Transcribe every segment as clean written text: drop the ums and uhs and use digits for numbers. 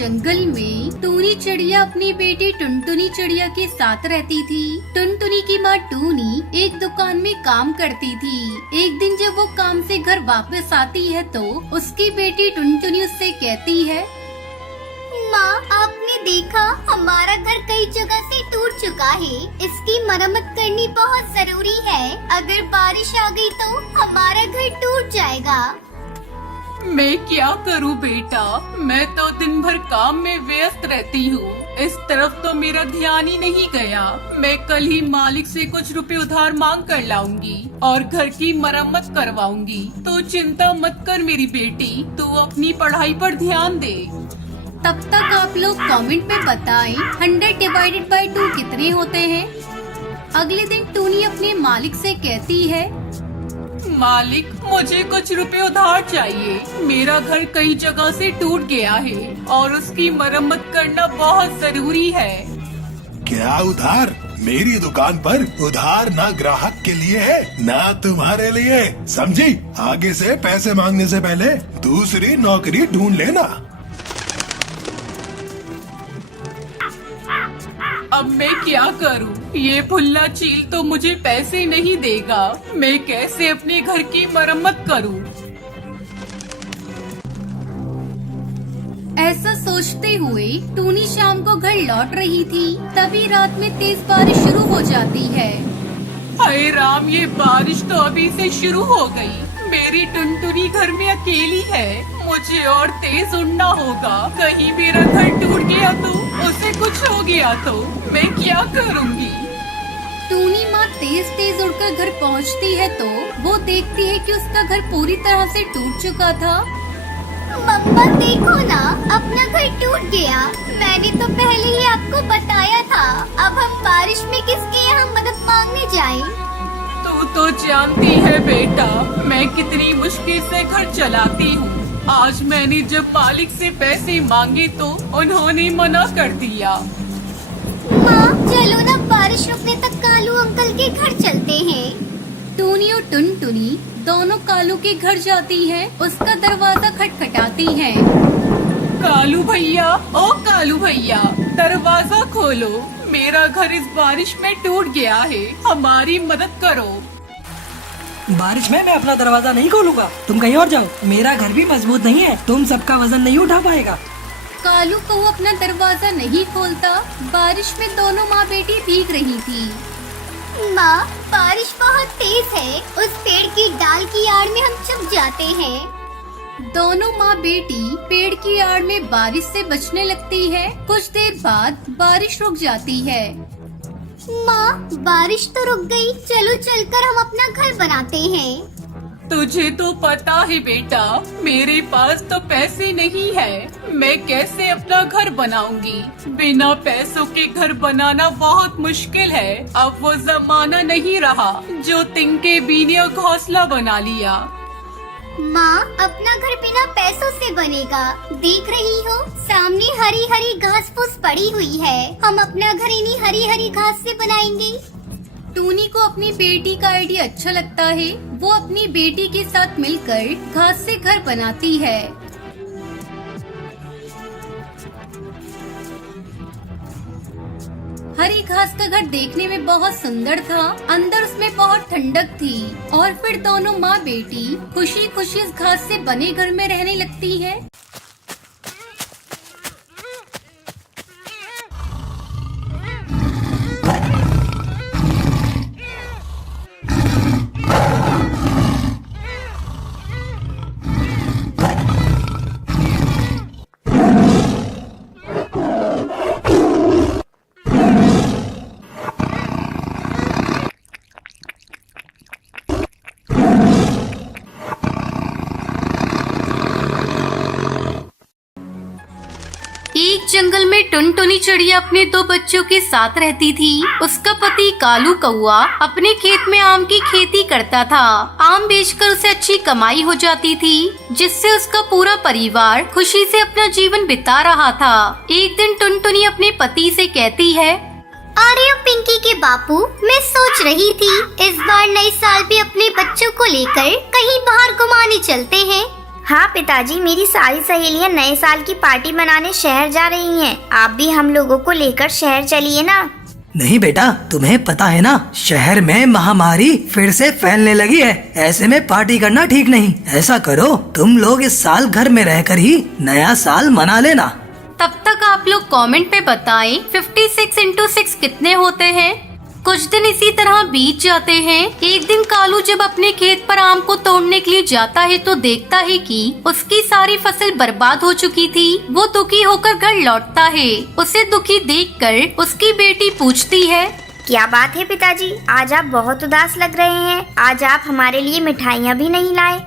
जंगल में टूनी चिड़िया अपनी बेटी टुनटुनी चिड़िया के साथ रहती थी। टुनटुनी की माँ टूनी एक दुकान में काम करती थी। एक दिन जब वो काम से घर वापस आती है तो उसकी बेटी टुनटुनी उससे कहती है, माँ, आपने देखा हमारा घर कई जगह से टूट चुका है। इसकी मरम्मत करनी बहुत जरूरी है। अगर बारिश आ गई तो हमारा घर टूट जाएगा। मैं क्या करूं बेटा, मैं तो दिन भर काम में व्यस्त रहती हूँ। इस तरफ तो मेरा ध्यान ही नहीं गया। मैं कल ही मालिक से कुछ रुपए उधार मांग कर लाऊंगी और घर की मरम्मत करवाऊंगी। तो चिंता मत कर मेरी बेटी, तू अपनी पढ़ाई पर ध्यान दे। तब तक आप लोग कमेंट में बताएं 100 डिवाइडेड बाय 2 कितने होते हैं। अगले दिन टूनी अपने मालिक से कहती है, मालिक, मुझे कुछ रुपए उधार चाहिए। मेरा घर कई जगह से टूट गया है और उसकी मरम्मत करना बहुत जरूरी है। क्या उधार? मेरी दुकान पर उधार ना ग्राहक के लिए है ना तुम्हारे लिए, समझी? आगे से पैसे मांगने से पहले दूसरी नौकरी ढूंढ लेना। अब मैं क्या करूं? ये भुल्ला चील तो मुझे पैसे नहीं देगा। मैं कैसे अपने घर की मरम्मत करूं? ऐसा सोचते हुए टूनी शाम को घर लौट रही थी। तभी रात में तेज बारिश शुरू हो जाती है। हाय राम, ये बारिश तो अभी से शुरू हो गई। मेरी टुनटुनी घर में अकेली है। मुझे और तेज उड़ना होगा। कहीं मेरा घर टूट गया तो, उसे कुछ हो गया तो मैं क्या करूँगी? टूनी माँ तेज तेज उड़कर घर पहुँचती है तो वो देखती है कि उसका घर पूरी तरह से टूट चुका था। मम्मा देखो ना, अपना घर टूट गया। मैंने तो पहले ही आपको बताया था। अब हम बारिश में किसके यहाँ मदद मांगने जाएं? तू तो जानती है बेटा, मैं कितनी मुश्किल से घर चलाती हूँ। आज मैंने जब मालिक से पैसे मांगे तो उन्होंने मना कर दिया। माँ, चलो ना, बारिश रुकने तक कालू अंकल के घर चलते हैं। टूनी और टुनटुनी दोनों कालू के घर जाती हैं। उसका दरवाजा खटखटाती हैं। कालू भैया, ओ कालू भैया, दरवाजा खोलो। मेरा घर इस बारिश में टूट गया है, हमारी मदद करो। बारिश में मैं अपना दरवाजा नहीं खोलूंगा। तुम कहीं और जाओ, मेरा घर भी मजबूत नहीं है। तुम सबका वजन नहीं उठा पाएगा। कालू को अपना दरवाजा नहीं खोलता। बारिश में दोनों माँ बेटी भीग रही थी। माँ, बारिश बहुत तेज है। उस पेड़ की डाल की आड़ में हम छुप जाते हैं। दोनों माँ बेटी पेड़ की आड़ में बारिश से बचने लगती है। कुछ देर बाद बारिश रुक जाती है। माँ, बारिश तो रुक गई। चलो चलकर हम अपना घर बनाते हैं। तुझे तो पता है बेटा, मेरे पास तो पैसे नहीं है। मैं कैसे अपना घर बनाऊंगी? बिना पैसों के घर बनाना बहुत मुश्किल है। अब वो जमाना नहीं रहा जो तिनके बीने घोंसला बना लिया। माँ, अपना घर बिना पैसों से बनेगा। देख रही हो, सामने हरी हरी घास फूस पड़ी हुई है। हम अपना घर इन्हीं हरी हरी घास से बनाएंगे। टूनी को अपनी बेटी का आइडिया अच्छा लगता है। वो अपनी बेटी के साथ मिलकर घास से घर बनाती है। हरी घास का घर देखने में बहुत सुंदर था। अंदर उसमें बहुत ठंडक थी। और फिर दोनों माँ बेटी खुशी खुशी इस घास से बने घर में रहने लगती है। एक जंगल में टुनटुनी चिड़िया अपने 2 बच्चों के साथ रहती थी। उसका पति कालू कौआ अपने खेत में आम की खेती करता था। आम बेचकर उसे अच्छी कमाई हो जाती थी, जिससे उसका पूरा परिवार खुशी से अपना जीवन बिता रहा था। एक दिन टुनटुनी अपने पति से कहती है, अरे पिंकी के बापू, मैं सोच रही थी इस बार नए साल पे अपने बच्चों को लेकर कहीं बाहर घुमाने चलते हैं। हाँ पिताजी, मेरी सारी सहेलियाँ नए साल की पार्टी मनाने शहर जा रही हैं। आप भी हम लोगों को लेकर शहर चलिए ना। नहीं बेटा, तुम्हें पता है ना, शहर में महामारी फिर से फैलने लगी है। ऐसे में पार्टी करना ठीक नहीं। ऐसा करो, तुम लोग इस साल घर में रहकर ही नया साल मना लेना। तब तक आप लोग कमेंट पे बताएं 56 into 6 कितने होते हैं। कुछ दिन इसी तरह बीत जाते हैं। एक दिन कालू जब अपने खेत पर आम को तोड़ने के लिए जाता है तो देखता है कि उसकी सारी फसल बर्बाद हो चुकी थी। वो दुखी होकर घर लौटता है। उसे दुखी देखकर उसकी बेटी पूछती है, क्या बात है पिताजी, आज आप बहुत उदास लग रहे हैं। आज आप हमारे लिए मिठाइयाँ भी नहीं लाए।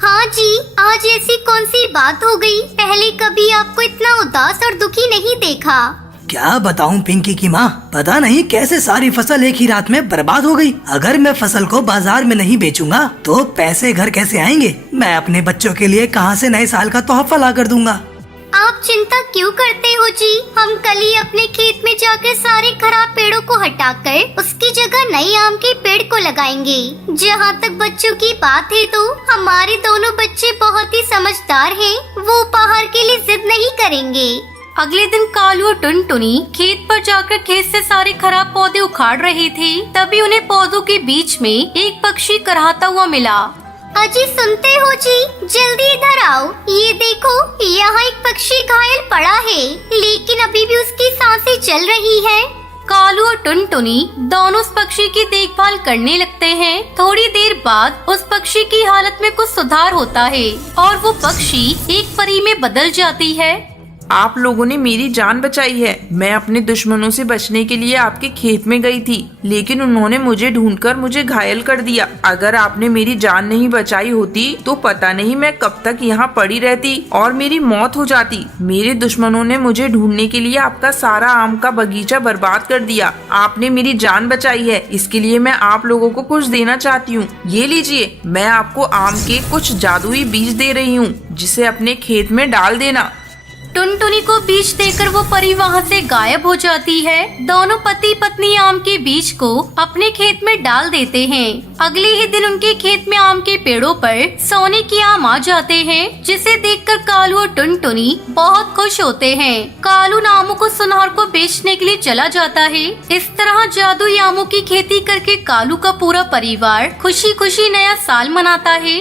हाँ जी, आज ऐसी कौन सी बात हो गई? पहले कभी आपको इतना उदास और दुखी नहीं देखा। क्या बताऊं पिंकी की माँ, पता नहीं कैसे सारी फसल एक ही रात में बर्बाद हो गई। अगर मैं फसल को बाजार में नहीं बेचूंगा तो पैसे घर कैसे आएंगे? मैं अपने बच्चों के लिए कहाँ से नए साल का तोहफा ला कर दूंगा। आप चिंता क्यों करते हो जी? हम कल ही अपने खेत में जाकर सारे खराब पेड़ों को हटाकर उसकी जगह नए आम के पेड़ को लगाएंगे। जहाँ तक बच्चों की बात है तो हमारे दोनों बच्चे बहुत ही समझदार हैं। वो उपहार के लिए जिद नहीं करेंगे। अगले दिन कालू और टुनटुनी खेत पर जाकर खेत से सारे खराब पौधे उखाड़ रहे थे। तभी उन्हें पौधों के बीच में एक पक्षी कराहता हुआ मिला। अजी सुनते हो जी, जल्दी इधर आओ। ये देखो, यहाँ एक पक्षी घायल पड़ा है, लेकिन अभी भी उसकी सांसें चल रही है। कालू और टुनटुनी दोनों उस पक्षी की देखभाल करने लगते हैं। थोड़ी देर बाद उस पक्षी की हालत में कुछ सुधार होता है और वो पक्षी एक परी में बदल जाती है। आप लोगों ने मेरी जान बचाई है। मैं अपने दुश्मनों से बचने के लिए आपके खेत में गई थी, लेकिन उन्होंने मुझे ढूंढकर मुझे घायल कर दिया। अगर आपने मेरी जान नहीं बचाई होती तो पता नहीं मैं कब तक यहाँ पड़ी रहती और मेरी मौत हो जाती। मेरे दुश्मनों ने मुझे ढूंढने के लिए आपका सारा आम का बगीचा बर्बाद कर दिया। आपने मेरी जान बचाई है, इसके लिए मैं आप लोगों को कुछ देना चाहती हूँ। ये लीजिए, मैं आपको आम के कुछ जादुई बीज दे रही हूँ, जिसे अपने खेत में डाल देना। टुनटुनी को बीज देकर वो परी वहाँ से गायब हो जाती है। दोनों पति पत्नी आम के बीज को अपने खेत में डाल देते हैं। अगले ही दिन उनके खेत में आम के पेड़ों पर सोने के आम आ जाते हैं, जिसे देखकर कालू और टुनटुनी बहुत खुश होते हैं। कालू आमों को सुनार को बेचने के लिए चला जाता है। इस तरह जादुई आमों की खेती करके कालू का पूरा परिवार खुशी खुशी नया साल मनाता है।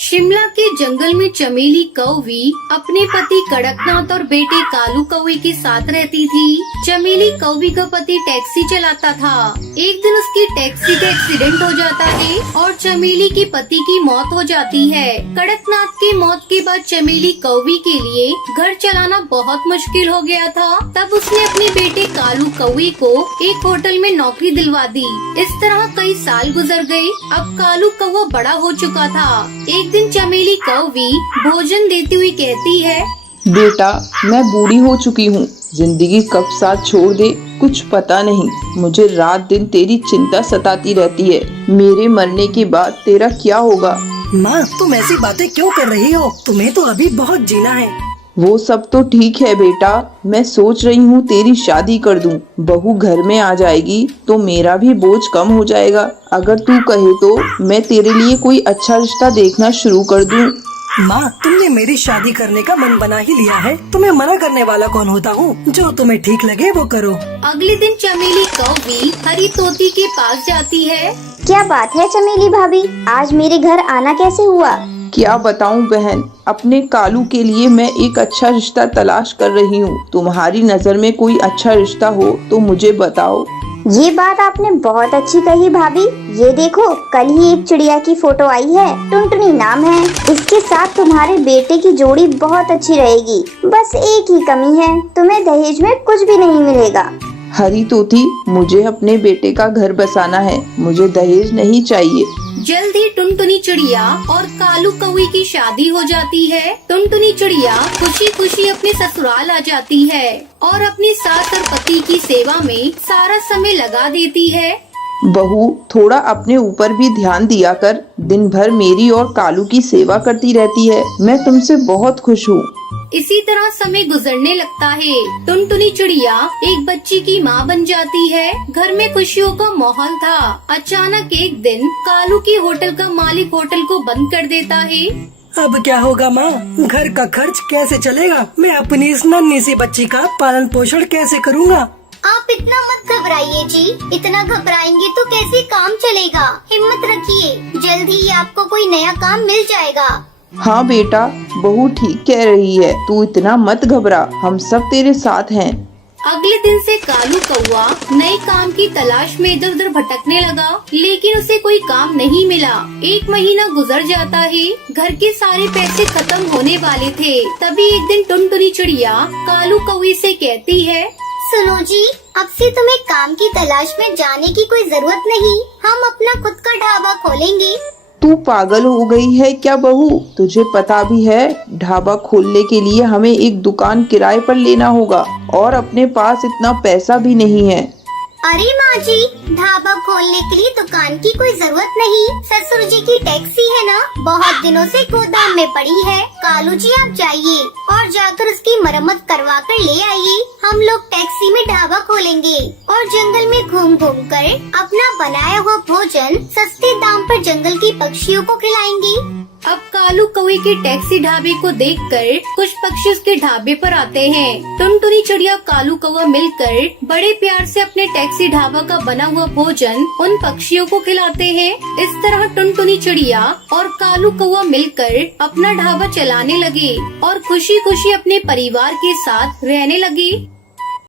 शिमला के जंगल में चमेली कौवी अपने पति कड़कनाथ और बेटे कालू कौवे के साथ रहती थी। चमेली कौवी का पति टैक्सी चलाता था। एक दिन उसकी टैक्सी का एक्सीडेंट हो जाता है और चमेली के पति की मौत हो जाती है। कड़कनाथ की मौत के बाद चमेली कौवी के लिए घर चलाना बहुत मुश्किल हो गया था। तब उसने अपने बेटे कालू कौवे को एक होटल में नौकरी दिलवा दी। इस तरह कई साल गुजर गए। अब कालू कौवा बड़ा हो चुका था। एक दिन चमेली कौवी भोजन देती हुई कहती है, बेटा, मैं बूढ़ी हो चुकी हूँ। जिंदगी कब साथ छोड़ दे कुछ पता नहीं। मुझे रात दिन तेरी चिंता सताती रहती है। मेरे मरने के बाद तेरा क्या होगा? माँ, तुम ऐसी बातें क्यों कर रही हो? तुम्हें तो अभी बहुत जीना है। वो सब तो ठीक है बेटा, मैं सोच रही हूँ तेरी शादी कर दूँ। बहू घर में आ जाएगी तो मेरा भी बोझ कम हो जाएगा। अगर तू कहे तो मैं तेरे लिए कोई अच्छा रिश्ता देखना शुरू कर दूँ। माँ, तुमने मेरी शादी करने का मन बना ही लिया है। तुम्हें मना करने वाला कौन होता हूँ? जो तुम्हें ठीक लगे वो करो। अगले दिन चमेली कौवी हरी तोती के पास जाती है। क्या बात है चमेली भाभी, आज मेरे घर आना कैसे हुआ? क्या बताऊं बहन, अपने कालू के लिए मैं एक अच्छा रिश्ता तलाश कर रही हूँ। तुम्हारी नजर में कोई अच्छा रिश्ता हो तो मुझे बताओ। ये बात आपने बहुत अच्छी कही भाभी। ये देखो, कल ही एक चिड़िया की फोटो आई है, टुनटुनी नाम है। इसके साथ तुम्हारे बेटे की जोड़ी बहुत अच्छी रहेगी। बस एक ही कमी है, तुम्हें दहेज में कुछ भी नहीं मिलेगा। हरी तोती, मुझे अपने बेटे का घर बसाना है, मुझे दहेज नहीं चाहिए। जल्द ही टुनटुनी चिड़िया और कालू कौवे की शादी हो जाती है। टुनटुनी चिड़िया खुशी खुशी अपने ससुराल आ जाती है और अपनी सास और पति की सेवा में सारा समय लगा देती है। बहू, थोड़ा अपने ऊपर भी ध्यान दिया कर। दिन भर मेरी और कालू की सेवा करती रहती है। मैं तुमसे बहुत खुश हूँ। इसी तरह समय गुजरने लगता है। टुनटुनी चिड़िया एक बच्ची की माँ बन जाती है। घर में खुशियों का माहौल था। अचानक एक दिन कालू की होटल का मालिक होटल को बंद कर देता है। अब क्या होगा माँ? घर का खर्च कैसे चलेगा? मैं अपनी इस नन्ही सी बच्ची का पालन पोषण कैसे करूँगा? आप इतना मत घबराइए जी। इतना घबराएंगे तो कैसे काम चलेगा? हिम्मत रखिए, जल्द ही आपको कोई नया काम मिल जाएगा। हाँ बेटा, बहू ठीक कह रही है। तू इतना मत घबरा, हम सब तेरे साथ हैं। अगले दिन से कालू कौआ नए काम की तलाश में इधर उधर भटकने लगा, लेकिन उसे कोई काम नहीं मिला। 1 महीना गुजर जाता है। घर के सारे पैसे खत्म होने वाले थे। तभी एक दिन टुनटुनी चिड़िया कालू कौवे से कहती है, सुनो जी, अब से तुम्हें काम की तलाश में जाने की कोई जरूरत नहीं। हम अपना खुद का ढाबा खोलेंगे। तू पागल हो गई है क्या बहू? तुझे पता भी है ढाबा खोलने के लिए हमें एक दुकान किराए पर लेना होगा और अपने पास इतना पैसा भी नहीं है। अरे माँ जी, ढाबा खोलने के लिए दुकान की कोई जरूरत नहीं। ससुर जी की टैक्सी है ना, बहुत दिनों से गोदाम में पड़ी है। कालू जी आप जाइए और जाकर उसकी मरम्मत करवा कर ले आइए। हम लोग टैक्सी में ढाबा खोलेंगे और जंगल में घूम घूम कर अपना बनाया हुआ भोजन सस्ते दाम पर जंगल की पक्षियों को खिलाएंगे। अब कालू कौवे के टैक्सी ढाबे को देखकर कुछ पक्षी उसके ढाबे पर आते हैं। टुनटुनी चिड़िया कालू कौवा मिलकर बड़े प्यार से अपने टैक्सी ढाबा का बना हुआ भोजन उन पक्षियों को खिलाते हैं। इस तरह टुनटुनी चिड़िया और कालू कौवा मिलकर अपना ढाबा चलाने लगे और खुशी खुशी अपने परिवार के साथ रहने लगे।